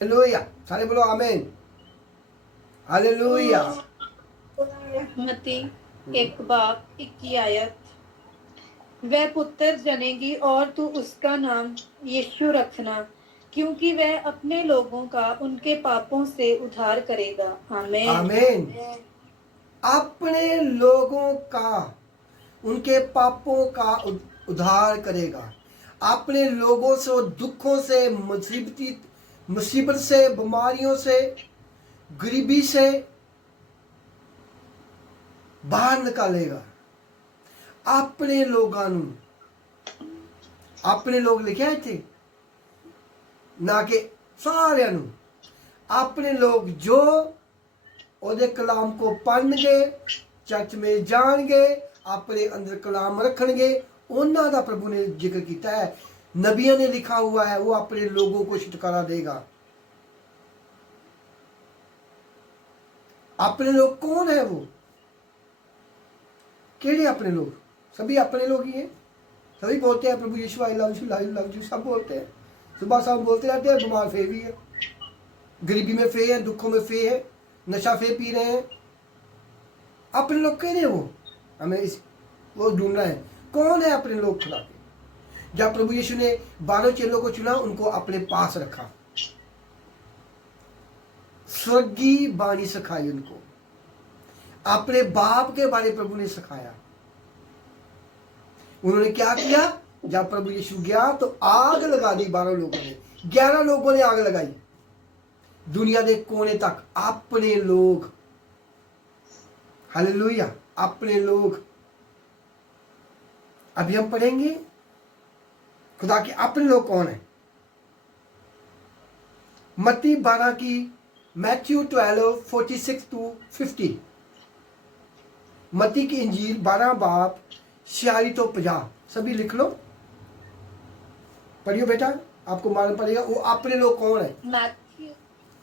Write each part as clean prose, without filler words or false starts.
Hallelujah, सारे बोलो आमीन। हालेलुया। मत्ती 1 बाब 21 आयत। वह पुत्र जनेगी और तू उसका नाम यीशु रखना, क्योंकि वह अपने लोगों का उनके पापों से उद्धार करेगा। आमीन। आमीन। अपने लोगों का उनके पापों का उद्धार करेगा। अपने लोगों से दुखों से, मुसीबत से, बीमारियों से, गरीबी से बाहर निकालेगा। अपने लोगों नू, अपने लोग लिखे आए थे ना कि सारे नू, अपने लोग जो ਉਹਦੇ कलाम को पढ़नगे, चर्च में जाएंगे, अपने अंदर कलाम रखणगे, उन्हों का प्रभु ने जिक्र किया है। नबियों ने लिखा हुआ है वो अपने लोगों को छुटकारा देगा। अपने लोग कौन है? वो केड़े अपने लोग? सभी अपने लोग ही हैं। सभी बोलते हैं प्रभु Yeshu I love you, I love you, सब बोलते हैं। सुबह शाम बोलते रहते हैं। बीमार फे भी है, गरीबी में फे है, दुखों में फे है, नशा फे पी रहे हैं। अपने लोग कह रहे वो हमें इस वो ढूंढना है। कौन है अपने लोग खुदा के? जब प्रभु यीशु ने 12 चेलों को चुना, उनको अपने पास रखा, स्वर्गीय बाणी सिखाई उनको, अपने बाप के बारे प्रभु ने सिखाया। उन्होंने क्या किया? जब प्रभु यीशु गया तो आग लगा दी 12 लोगों ने, 11 लोगों ने आग लगाई दुनिया के कोने तक। अपने लोग, हालेलुया, अपने लोग। अभी हम पढ़ेंगे खुदा के अपने लोग कौन है। मत्ती 12 की, मैथ्यू 12:46-50। मत्ती की इंजील 12 बाब 46 तो 50। सभी लिख लो, पढ़ियो बेटा, आपको मालूम पड़ेगा वो अपने लोग कौन है।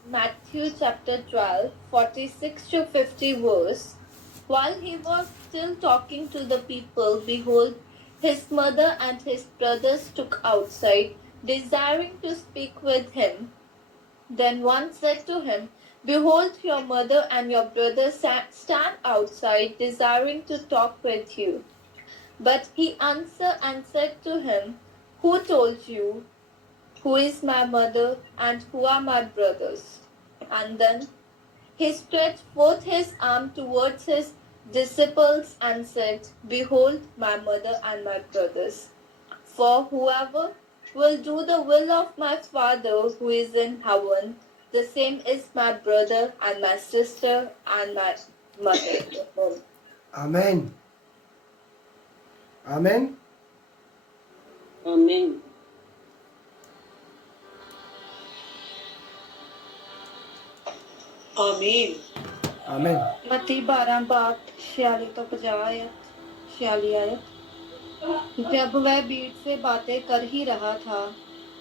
Matthew chapter 12, 46 to 50 verse. While he was still talking to the people, behold, his mother and his brothers took outside, desiring to speak with him. Then one said to him, Behold, your mother and your brothers stand outside, desiring to talk with you. But he answered and said to him, Who told you who is my mother and who are my brothers? And then he stretched forth his arm towards his disciples and said, Behold my mother and my brothers. For whoever will do the will of my Father who is in heaven, the same is my brother and my sister and my mother. आमीन, आमीन, आमीन। आमीन, आमीन। मत्ती 12 बाब 46 तो 50 आयत। 46 आयत। जब वह भीड़ से बातें कर ही रहा था,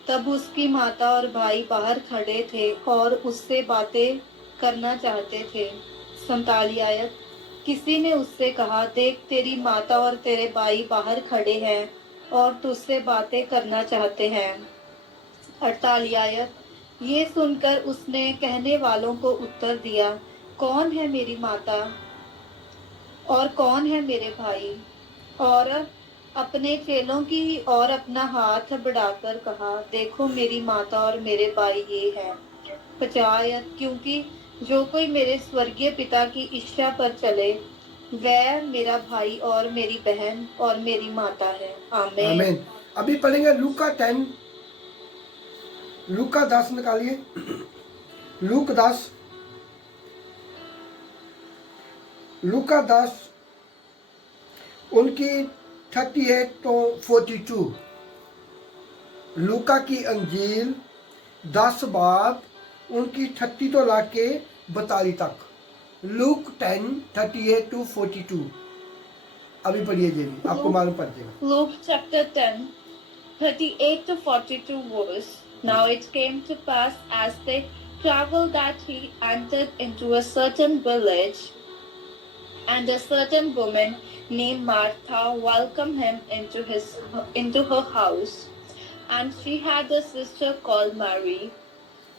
तब उसकी माता और भाई बाहर खड़े थे और उससे बातें करना चाहते थे। 47 आयत। किसी ने उससे कहा, देख तेरी माता और तेरे भाई बाहर खड़े हैं और तुझसे बातें करना चाहते हैं। 48 आयत। ये सुनकर उसने कहने वालों को उत्तर दिया, कौन है मेरी माता और कौन है मेरे भाई? और अपने चेलों की ओर अपना हाथ बढ़ाकर कहा, देखो मेरी माता और मेरे भाई ये हैं। 50 आयत। क्योंकि जो कोई मेरे स्वर्गीय पिता की इच्छा पर चले, वह मेरा भाई और मेरी बहन और मेरी माता है। आमीन। आमीन। अभी पढ़ेंगे लूका 10, लूका 10 निकालिए। लूक 10, लूका 10 उनकी 38 तो 42। लूका की अंजील 10 बाब उनकी 30 तो लाके 42 तक। Look 10, 38 to 42। अभी पढ़िए जी, आपको मालूम पड़ जाएगा। Luke chapter 10, 38 to 42 verse. Now it came to pass as they traveled that he entered into a certain village, and a certain woman named Martha welcomed him into her house. And she had a sister called Mary,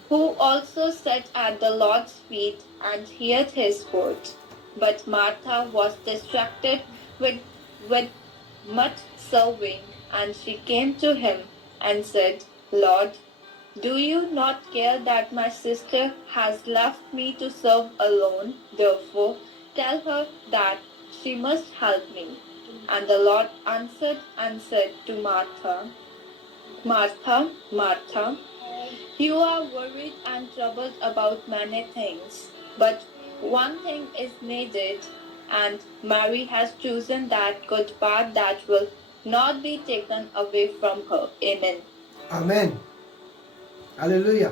who also sat at the Lord's feet and heard his words. But Martha was distracted with much serving, and she came to him and said, Lord, do you not care that my sister has left me to serve alone? Therefore, tell her that she must help me. And the Lord answered and said to Martha, Martha, Martha, you are worried and troubled about many things, but one thing is needed, and Mary has chosen that good part that will not be taken away from her. Amen. आमेन, हालेलुया।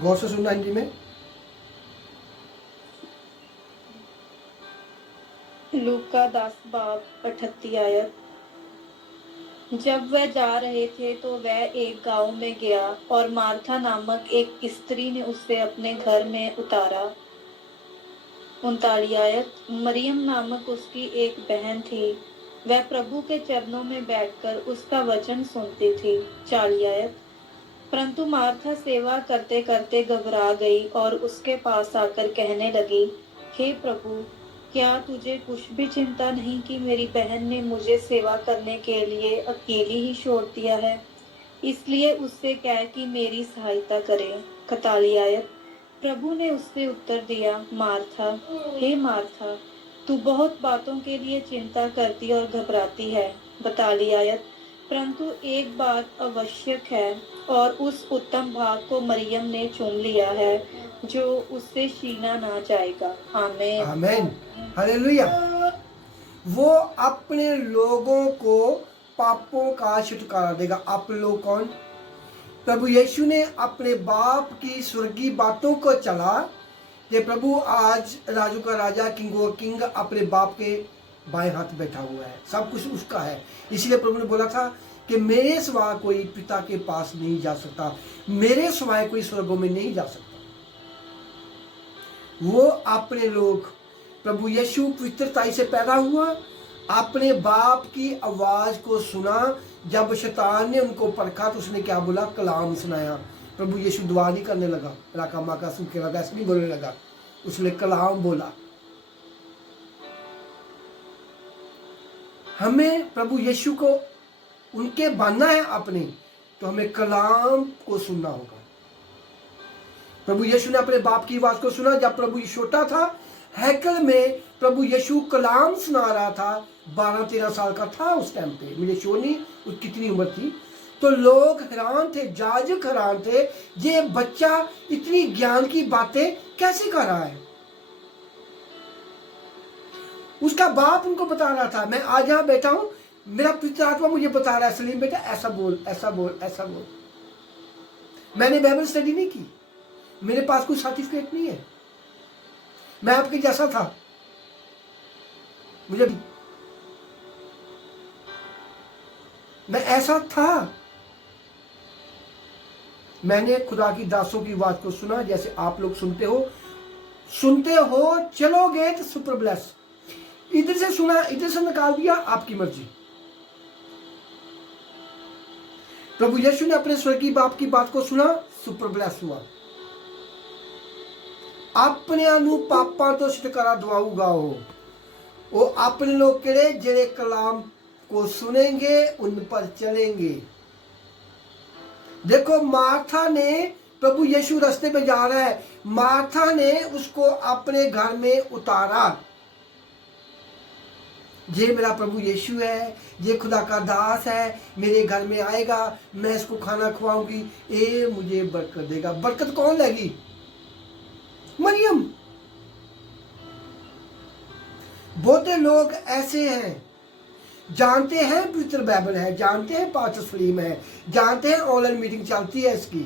गौर से सुनना हिंदी में। लूका 10 बाब 38 आयत। जब वह जा रहे थे तो वह एक गांव में गया और मार्था नामक एक स्त्री ने उसे अपने घर में उतारा। 39 आयत। मरियम नामक उसकी एक बहन थी, वह प्रभु के चरणों में बैठकर उसका वचन सुनती थी। 40 आयत। परंतु मार्था सेवा करते करते घबरा गई और उसके पास आकर कहने लगी, हे प्रभु, क्या तुझे कुछ भी चिंता नहीं कि मेरी बहन ने मुझे सेवा करने के लिए अकेली ही छोड़ दिया है? इसलिए उससे कह कि मेरी सहायता करे। 41 आयत। प्रभु ने उससे उत्तर दिया, मार्था, हे मार्था, तू बहुत बातों के लिए चिंता करती और घबराती है। 42 आयत। परंतु एक बात आवश्यक है और उस उत्तम भाग को मरियम ने चुन लिया है जो उससे छीना ना जाएगा। आमीन। आमेन, हालेलुया। वो अपने लोगों को पापों का छुटकारा देगा। आप लोग कौन? प्रभु यीशु ने अपने बाप की स्वर्गीय बातों को चला कि प्रभु आज राजू का राजा, किंग और किंग अपने बाप के बाएं हाथ बैठा हुआ है, सब कुछ उसका है। इसलिए प्रभु ने बोला था कि मेरे सिवा कोई पिता के पास नहीं जा सकता, मेरे सिवाय कोई स्वर्गों में नहीं जा सकता। वो अपने लोग, प्रभु यीशु पवित्रता से पैदा हुआ, अपने बाप की आवाज को सुना। जब शैतान ने उनको परखा तो उसने क्या बोला? कलाम सुनाया। प्रभु यीशु दुआ नहीं करने लगा, राका माका सूखे लगा, ऐसे नहीं बोलने लगा, उसने कलाम बोला। हमें प्रभु यीशु को उनके बनना है अपने, तो हमें कलाम को सुनना होगा। प्रभु यीशु ने अपने बाप की आवाज को सुना। जब प्रभु यीशु छोटा था, हैकल में प्रभु यीशु कलाम सुना रहा था, 12-13 साल का था उस टाइम पे, मुझे शो नहीं उसकी कितनी उम्र थी। तो लोग हैरान थे, जाजक हैरान थे, ये बच्चा इतनी ज्ञान की बातें कैसे कर रहा है। उसका बाप उनको बता रहा था, मैं आज यहाँ बैठा हूं, मेरा पवित्र आत्मा मुझे बता रहा है, सलीम बेटा ऐसा बोल, ऐसा बोल, ऐसा बोल। मैंने बाइबल स्टडी नहीं की, मेरे पास कोई सर्टिफिकेट नहीं है, मैं आपके जैसा था, मुझे मैं ऐसा था। मैंने खुदा की दासों की आवाज को सुना, जैसे आप लोग सुनते हो, चलोगे तो सुपर ब्लेस। इधर से सुना, इधर से निकाल दिया, आपकी मर्जी। प्रभु यीशु ने अपने स्वर्गीय बाप की बात को सुना, सुपर ब्लेस हुआ। अपने अनु पापा तो छुटकारा दिवाऊगा वो अपने लोग केड़े जेड़े कलाम को सुनेंगे, उन पर चलेंगे। देखो, मार्था ने, प्रभु यीशु रास्ते पे जा रहा है, मार्था ने उसको अपने घर में उतारा। ये मेरा प्रभु यीशु है, ये खुदा का दास है, मेरे घर में आएगा, मैं इसको खाना खवाऊंगी, ये मुझे बरकत देगा। बरकत कौन लेगी? मरियम। बहुते लोग ऐसे हैं, जानते हैं पवित्र बाइबल है, जानते हैं पास्टर सलीम है, जानते हैं ऑनलाइन मीटिंग चलती है इसकी,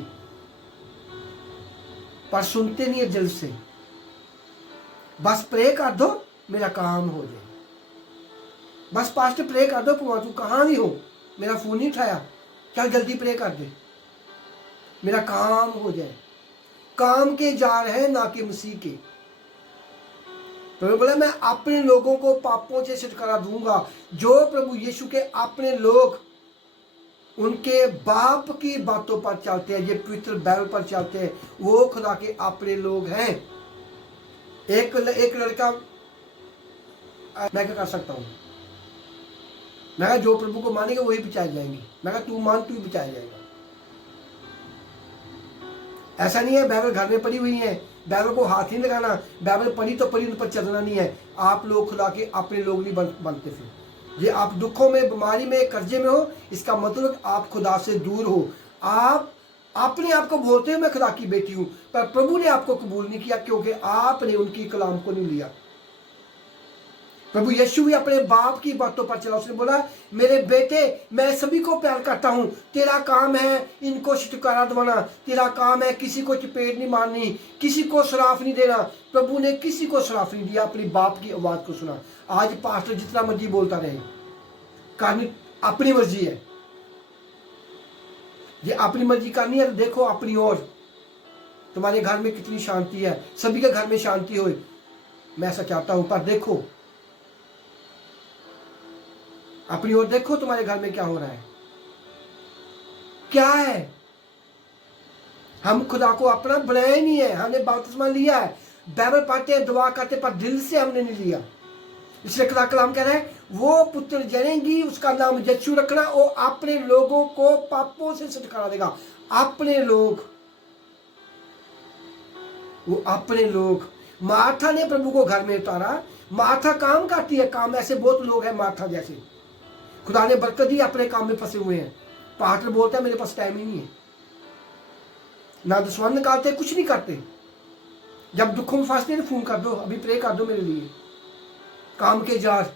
पर सुनते नहीं है दिल से। बस प्रे कर दो, मेरा काम हो जाए। बस पास्टर प्रे कर दो, तू कहाँ भी हो, मेरा फोन नहीं उठाया, चल जल्दी प्रे कर दे, मेरा काम हो जाए। काम के जा रहे हैं, ना कि मसीह के। प्रभु बोला, मैं अपने लोगों को पापों से छुटकारा दूंगा। जो प्रभु यीशु के अपने लोग, उनके बाप की बातों पर चलते हैं, ये पवित्र बाइबल पर चलते हैं, वो खुदा के अपने लोग हैं। एक लड़का, मैं क्या कर सकता हूँ, मैं कहा जो प्रभु को मानेगा वही बचाए जाएंगे, मैं कहा तू मान तू ही बचाया जाएगा। ऐसा नहीं है बाइबल घर में पड़ी हुई है, बाइबल को हाथ नहीं लगाना, बाइबल पढ़ी तो पढ़ी, उन पर चलना नहीं है। आप लोग खुदा के अपने लोग नहीं बनते। फिर ये आप दुखों में, बीमारी में, कर्जे में हो, इसका मतलब आप खुदा से दूर हो। आप अपने आप को बोलते हो मैं खुदा की बेटी हूं, पर प्रभु ने आपको कबूल नहीं किया क्योंकि आपने उनकी कलाम को नहीं लिया। प्रभु यीशु भी अपने बाप की बातों पर चला, उसने बोला मेरे बेटे मैं सभी को प्यार करता हूं, तेरा काम है इनको छुटकारा दिलाना, तेरा काम है किसी को चपेट नहीं मारनी, किसी को श्राप नहीं देना। प्रभु ने किसी को श्राप नहीं दिया, अपनी बाप की आवाज को सुना। आज पास्टर जितना मर्जी बोलता रहे, करनी अपनी मर्जी है, ये अपनी मर्जी करनी है तो देखो अपनी ओर, तुम्हारे घर में कितनी शांति है, सभी के घर में शांति हो, मैं ऐसा चाहता हूं। पर देखो अपनी ओर, देखो तुम्हारे घर में क्या हो रहा है, क्या है। हम खुदा को अपना बनाया ही नहीं है, हमने बपतिस्मा लिया है, बाइबल पढ़ते हैं, दुआ करते, पर दिल से हमने नहीं लिया। इसलिए खुदा कलाम कह रहा है वो पुत्र जनेगी, उसका नाम यीशु रखना, वो अपने लोगों को पापों से छुटकारा देगा। अपने लोग, वो अपने लोग। मार्था ने प्रभु को घर में उतारा। मार्था काम करती है, काम ऐसे बहुत लोग हैं मार्था जैसे, खुदा ने बरकत दी, अपने काम में फंसे हुए हैं। पास्टर बोलता है मेरे पास टाइम ही नहीं है, ना दुश्मन निकालते, कुछ नहीं करते। जब दुखों में फंसते हैं फोन कर दो, अभी प्रे कर दो मेरे लिए, काम के जार।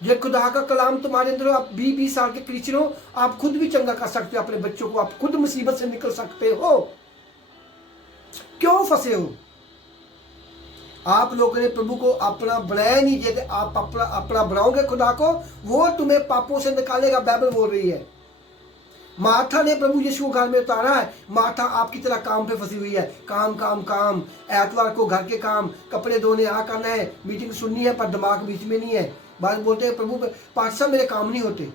ये खुदा का कलाम तुम्हारे अंदर हो, आप 20-20 साल के क्रिश्चियन हो, आप खुद भी चंगा कर सकते हो अपने बच्चों को, आप खुद मुसीबत से निकल सकते हो। क्यों फंसे हो? आप लोगों ने प्रभु को अपना बनाया नहीं, जैसे आप अपना बनाओगे खुदा को, वो तुम्हें पापों से निकालेगा, बाइबल बोल रही है। मार्था ने प्रभु यीशु को घर में उतारा है। मार्था आपकी तरह काम पे फंसी हुई है, काम काम काम, एतवार को घर के काम, कपड़े धोने आ करना है, मीटिंग सुननी है, पर दिमाग बीच में नहीं है। बात बोलते हैं प्रभु पास्टर साहब मेरे काम नहीं होते।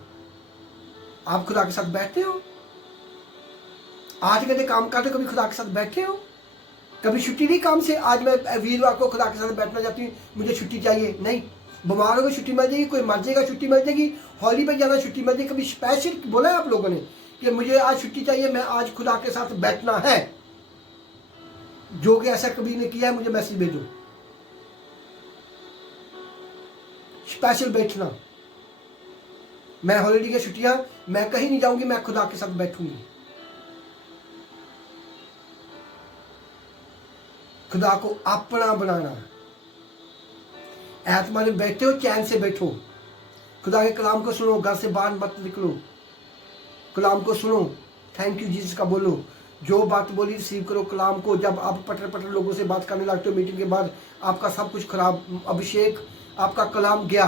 आप खुदा के साथ बैठते हो? 8 घंटे काम करते, कभी खुदा के साथ बैठे हो? कभी छुट्टी नहीं काम से, आज मैं वीरवार को खुदा के साथ बैठना चाहती हूँ, मुझे छुट्टी चाहिए, नहीं। बीमार होगा छुट्टी मिल जाएगी, कोई मर जाएगा छुट्टी मिल जाएगी, हॉली पे जाना छुट्टी मिल जाएगी। कभी स्पेशल बोला है आप लोगों ने कि मुझे आज छुट्टी चाहिए, मैं आज खुदा के साथ बैठना है? जो कि ऐसा कभी ने किया है मुझे मैसेज भेजो। स्पेशल बैठना, मैं हॉलीडे की छुट्टियां, मैं कहीं नहीं जाऊंगी, मैं खुदा के साथ बैठूंगी। खुदा को अपना बनाना। एतवार में बैठे हो, चैन से बैठो, खुदा के कलाम को सुनो, घर से बाहर मत निकलो, कलाम को सुनो, थैंक यू जीसस का बोलो, जो बात बोली रिसीव करो कलाम को। जब आप पटर लोगों से बात करने लगते हो मीटिंग के बाद, आपका सब कुछ खराब, अभिषेक, आपका कलाम गया।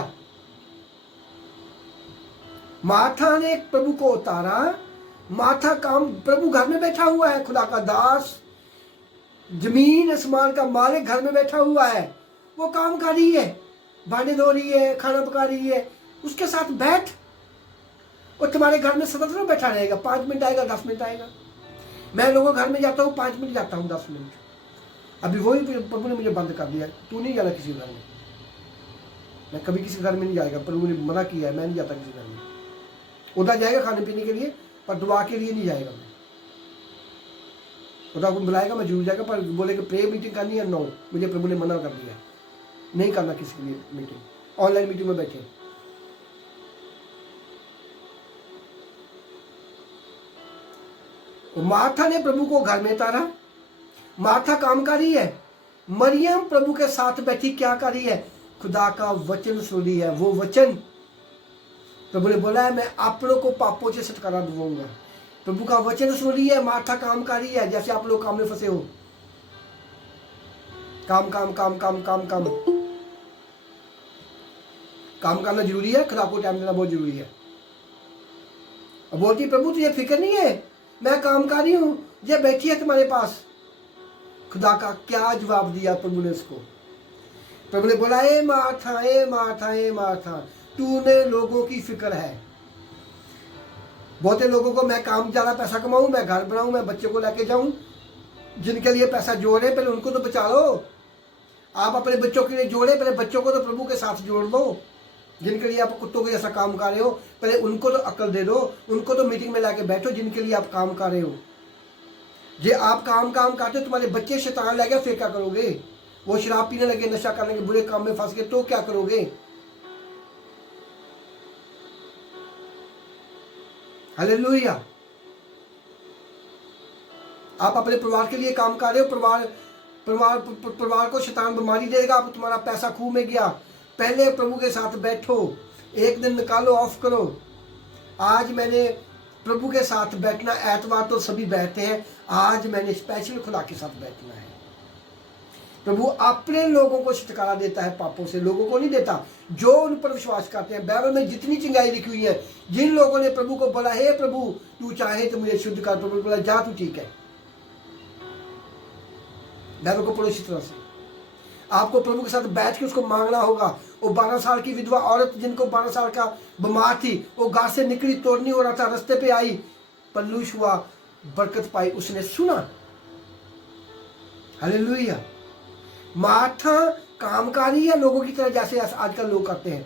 मार्था ने प्रभु को उतारा। मार्था काम, प्रभु घर में बैठा हुआ है, खुदा का दास, जमीन आसमान का मालिक घर में बैठा हुआ है, वो काम कर रही है, भांडे धो रही है, खाना पका रही है, उसके साथ बैठ। और तुम्हारे घर में सतत में बैठा रहेगा, 5 मिनट आएगा, 10 मिनट आएगा। मैं लोगों घर में जाता हूँ, 5 मिनट जाता हूँ, 10 मिनट। अभी वही प्रभु ने मुझे बंद कर दिया, तू नहीं जाना किसी घर में। मैं कभी किसी घर में नहीं जाएगा, प्रभु ने मना किया है, मैं नहीं जाता किसी घर में। उधर जाएगा खाने पीने के लिए, पर दुआ के लिए नहीं जाएगा। मैं खुदा को बुलाएगा, मैं जरूर जाएगा, पर बोले कि प्रे मीटिंग करनी है, नो, मुझे प्रभु ने मना कर दिया, नहीं करना किसी के लिए मीटिंग। ऑनलाइन मीटिंग में बैठे। मार्था ने प्रभु को घर में उतारा। मार्था काम कर रही है, मरियम प्रभु के साथ बैठी क्या कर रही है? खुदा का वचन सुन रही है। वो वचन प्रभु ने बोला है मैं अपनों को पापों से छुटकारा दिलाऊंगा। प्रभु का वचन सुन रही है, मार्था काम कर रही है, जैसे आप लोग काम में फंसे हो, काम काम काम काम काम काम काम करना जरूरी है, खुदा को टाइम देना बहुत जरूरी है। अब बोलती प्रभु तुझे फिक्र नहीं है, मैं काम कर रही हूं, ये बैठी है तुम्हारे पास। खुदा का क्या जवाब दिया प्रभु ने उसको? प्रभु ने बोला ए मार्था, ए मार्था, ए मार्था, तूने लोगों की फिक्र है, बहुते लोगों को मैं काम ज़्यादा पैसा कमाऊं, मैं घर बनाऊं, मैं बच्चे को लेके जाऊं, जिनके लिए पैसा जोड़े, पहले उनको तो बचा लो। आप अपने बच्चों के लिए जोड़े, पहले बच्चों को तो प्रभु के साथ जोड़ दो। जिनके लिए आप कुत्तों के जैसा काम कर रहे हो, पहले उनको तो अकल दे दो, उनको तो मीटिंग में लाके बैठो जिनके लिए आप काम कर रहे हो। जे आप काम करते हो, तुम्हारे बच्चे शैतान लगे, फिर क्या करोगे? वो शराब पीने लगे, नशा करने के बुरे काम में फंस गए, तो क्या करोगे? हालेलुया। आप अपने परिवार के लिए काम कर रहे हो, परिवार को शैतान बीमारी देगा, आप तुम्हारा पैसा खूह में गया। पहले प्रभु के साथ बैठो, एक दिन निकालो, ऑफ करो। आज मैंने प्रभु के साथ बैठना, एतवार तो सभी बैठते हैं, आज मैंने स्पेशल खुदा के साथ बैठना है। प्रभु अपने लोगों को छुटकारा देता है पापों से, लोगों को नहीं देता जो उन पर विश्वास करते हैं। बाइबल में जितनी चिंगाई लिखी हुई है, जिन लोगों ने प्रभु को बोला, हे प्रभु तू चाहे तो मुझे शुद्ध कर, प्रभु बोला जा तू ठीक है। बाइबल को पढ़ो इसी तरह से। आपको प्रभु के साथ बैठ के उसको मांगना होगा। वो 12 साल की विधवा औरत, जिनको 12 साल का बीमार थी, वो घर से निकली, तोड़नी हो रहा था, रास्ते पे आई, पल्लूश हुआ, बरकत पाई, उसने सुना। हालेलुया। मार्था कामकारी है लोगों की तरह, जैसे आजकल लोग करते हैं।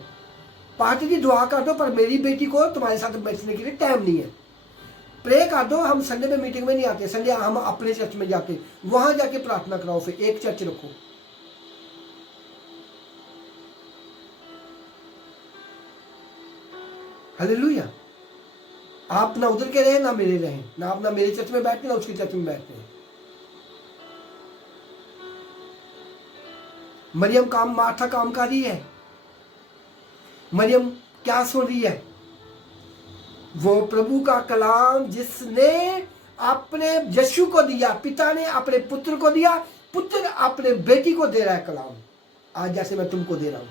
पार्टी की दुआ कर दो, पर मेरी बेटी को तुम्हारे साथ बैठने के लिए टाइम नहीं है। प्रे कर दो, हम संडे में मीटिंग में नहीं आते, संडे हम अपने चर्च में जाके वहां जाके प्रार्थना कराओ, फिर एक चर्च रखो। हालेलुया। आप ना उधर के रहे ना मेरे रहे, ना आप ना मेरे चर्च में बैठते ना उसके चर्च में बैठते हैं। मरियम मार्था कामकारी है। मरियम क्या सुन रही है? वो प्रभु का कलाम जिसने अपने यीशु को दिया, पिता ने अपने पुत्र को दिया, पुत्र अपने बेटी को दे रहा है कलाम, आज जैसे मैं तुमको दे रहा हूं।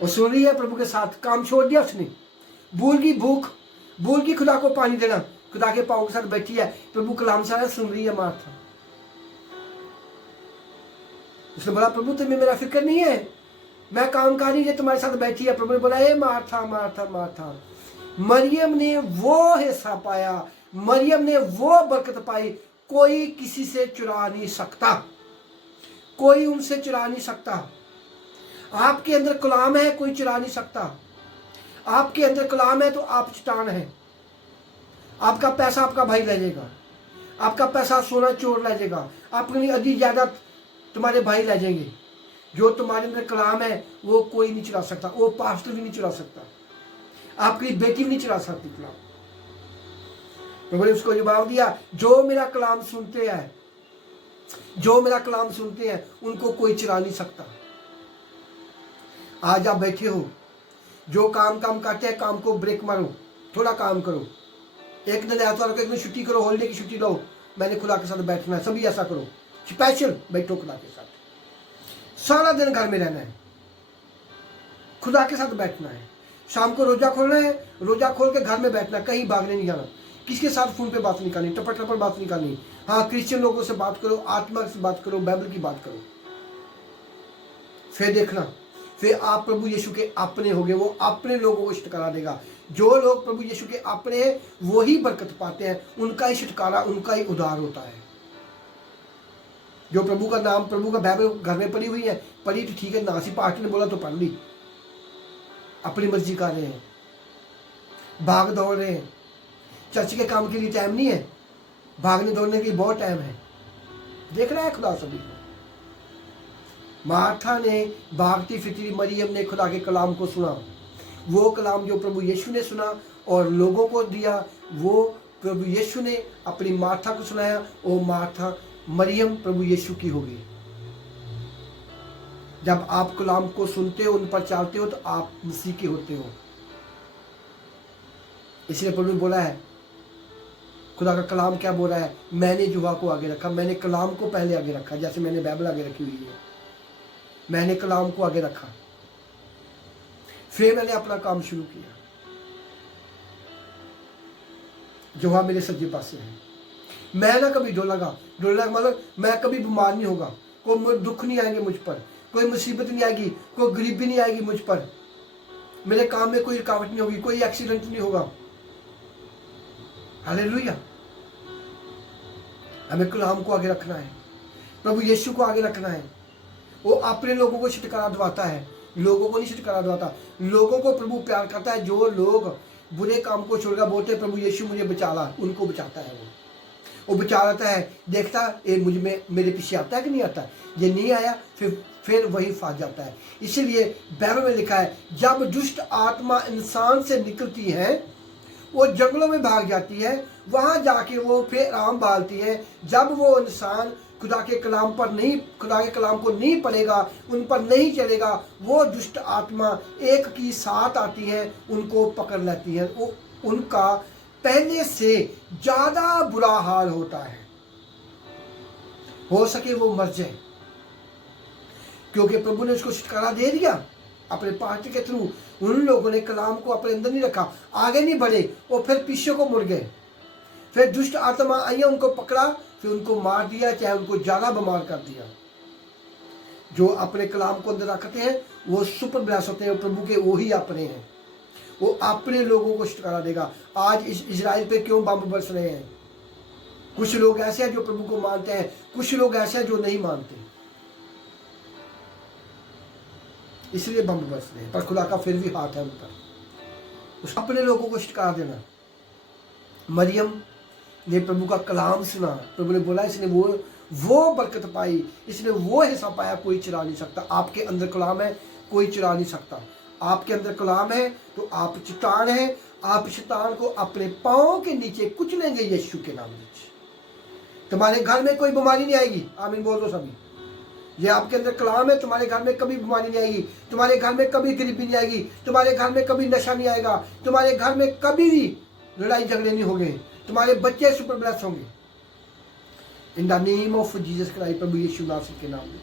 वो सुन रही है प्रभु के साथ, काम छोड़ दिया उसने, भूल की भूख, भूल की खुदा को पानी देना, खुदा के पाँव के साथ बैठी है, प्रभु कलाम सारा सुन रही है मार्था। उसने बोला प्रभु तुम्हें मेरा फिक्र नहीं है, मैं कामकारी है तुम्हारे साथ बैठी है। प्रभु ने बोला हे मार्था मार्था मार्था। मरियम ने वो हिस्सा पाया, मरियम ने वो बरकत पाई, कोई किसी से चुरा नहीं सकता, कोई उनसे चुरा नहीं सकता। आपके अंदर कलाम है, कोई चुरा नहीं सकता। आपके अंदर कलाम है तो आप चट्टान है। आपका पैसा आपका भाई ले जाएगा, आपका पैसा सोना चोर ले जाएगा, अपनी आधी जायदाद तुम्हारे भाई ले जाएंगे। जो तुम्हारे अंदर कलाम है वो कोई नहीं चुरा सकता, वो पास्टर भी नहीं चुरा सकता, आपकी बेटी भी नहीं चुरा सकती कलाम। प्रभु ने उसको जवाब दिया, जो मेरा कलाम सुनते हैं, जो मेरा कलाम सुनते हैं उनको कोई चुरा नहीं सकता। आज आप बैठे हो, जो काम करते हैं, काम को ब्रेक मारो, थोड़ा काम करो, एक दिन एतवार को एक दिन छुट्टी करो, हॉलीडे की छुट्टी लो, मैंने खुदा के साथ बैठना है। सभी ऐसा करो, स्पेशल बैठो खुदा के साथ, सारा दिन घर में रहना है, खुदा के साथ बैठना है। शाम को रोजा खोलना है, रोजा खोल के घर में बैठना, कहीं भागने नहीं जाना, किसके साथ फोन पे बात नहीं करनी, टपट टपट बात नहीं करनी। हाँ, क्रिश्चियन लोगों से बात करो, आत्मा से बात करो, बाइबल की बात करो। फिर देखना, फिर आप प्रभु यीशु के अपने होगे, वो अपने लोगों को छुटकारा देगा। जो लोग प्रभु यीशु के अपने हैं वो ही बरकत पाते हैं, उनका ही छुटकारा, उनका ही उद्धार होता है। जो प्रभु का नाम, प्रभु का बाइबल घर में पढ़ी हुई है, पढ़ी तो ठीक है, नासी पार्टी ने बोला तो पढ़ ली, अपनी मर्जी कर रहे हैं, भाग दौड़ रहे हैं। चर्च के काम के लिए टाइम नहीं है, भागने दौड़ने के लिए बहुत टाइम है। देख रहा है खुदा सभी को। मार्था ने भागती फिरती मरियम ने खुदा के कलाम को सुना, वो कलाम जो प्रभु यीशु ने सुना और लोगों को दिया, वो प्रभु यीशु ने अपनी मार्था को सुनाया, और मार्था मरियम प्रभु यीशु की होगी। जब आप कलाम को सुनते हो, उन पर चलते हो, तो आप मसीह के होते हो। इसलिए प्रभु ने बोला है, खुदा का कलाम क्या बोल रहा है, मैंने जुआ को आगे रखा, मैंने कलाम को पहले आगे रखा। जैसे मैंने बाइबल आगे रखी हुई है, मैंने कलाम को आगे रखा, फिर मैंने अपना काम शुरू किया। जुआ मेरे सज्जे पासे है। मैं ना कभी डोलागा मतलब मैं कभी बीमार नहीं होगा, कोई दुख नहीं आएंगे मुझ पर, कोई मुसीबत नहीं आएगी, कोई गरीबी नहीं आएगी मुझ पर, मेरे काम में कोई रुकावट नहीं होगी, कोई एक्सीडेंट नहीं होगा। हालेलुया। हमें कलाम को आगे रखना है, प्रभु यीशु को आगे रखना है। वो अपने लोगों को छुटकारा दिलाता है, लोगों को नहीं छुटकारा दिलाता। लोगों को प्रभु प्यार करता है। जो लोग बुरे काम को छोड़कर बोलते हैं प्रभु यीशु मुझे बचा ला, उनको बचाता है। वो बचा लाता है, देखता ये मुझ में मेरे पीछे आता है कि नहीं आता। ये नहीं आया फिर वही फंस जाता है। इसीलिए बाइबल में लिखा है जब दुष्ट आत्मा इंसान से निकलती है वो जंगलों में भाग जाती है, वहां जाके वो फिर आराम पालती है। जब वो इंसान खुदा के कलाम को नहीं पढ़ेगा, उन पर नहीं चलेगा, वो दुष्ट आत्मा एक की साथ आती है, उनको पकड़ लेती है। वो उनका पहले से ज्यादा बुरा हाल होता है। हो सके वो मर जाए, क्योंकि प्रभु ने उसको छुटकारा दे दिया अपने पार्टी के थ्रू। उन लोगों ने कलाम को अपने अंदर नहीं रखा, आगे नहीं बढ़े, वो फिर पीछे को मुड़ गए। फिर दुष्ट आत्मा आई, उनको पकड़ा, फिर उनको मार दिया, चाहे उनको ज्यादा बीमार कर दिया। जो अपने कलाम को अंदर रखते हैं वो सुपर ब्लेस होते हैं, प्रभु के वो ही अपने हैं। वो अपने लोगों को छुटकारा देगा। आज इस इजराइल पे क्यों बम बरस रहे हैं? कुछ लोग ऐसे हैं जो प्रभु को मानते हैं, कुछ लोग ऐसे हैं जो नहीं मानते, इसलिए बम बरस रहे हैं। पर खुदा का फिर भी हाथ है उन पर। उस अपने लोगों को छुटकारा देना। मरियम ने प्रभु का कलाम सुना, प्रभु ने बोला इसने वो बरकत पाई, इसने वो हिस्सा पाया, कोई चुरा नहीं सकता। आपके अंदर कलाम है, कोई चुरा नहीं सकता। आपके अंदर कलाम है तो आप चट्टान है। आप शैतान को अपने पांव के नीचे कुचलेंगे यीशु के नाम में। तुम्हारे घर में कोई बीमारी नहीं आएगी। आमीन बोल दो सभी। ये आपके अंदर कलाम है, तुम्हारे घर में कभी बीमारी नहीं आएगी, तुम्हारे घर में कभी गरीबी नहीं आएगी, तुम्हारे घर में कभी नशा नहीं आएगा, तुम्हारे घर में कभी भी लड़ाई झगड़े नहीं होंगे, तुम्हारे बच्चे सुपर ब्लेस होंगे। In the name of Jesus Christ, प्रभु यीशु नासरी के नाम में।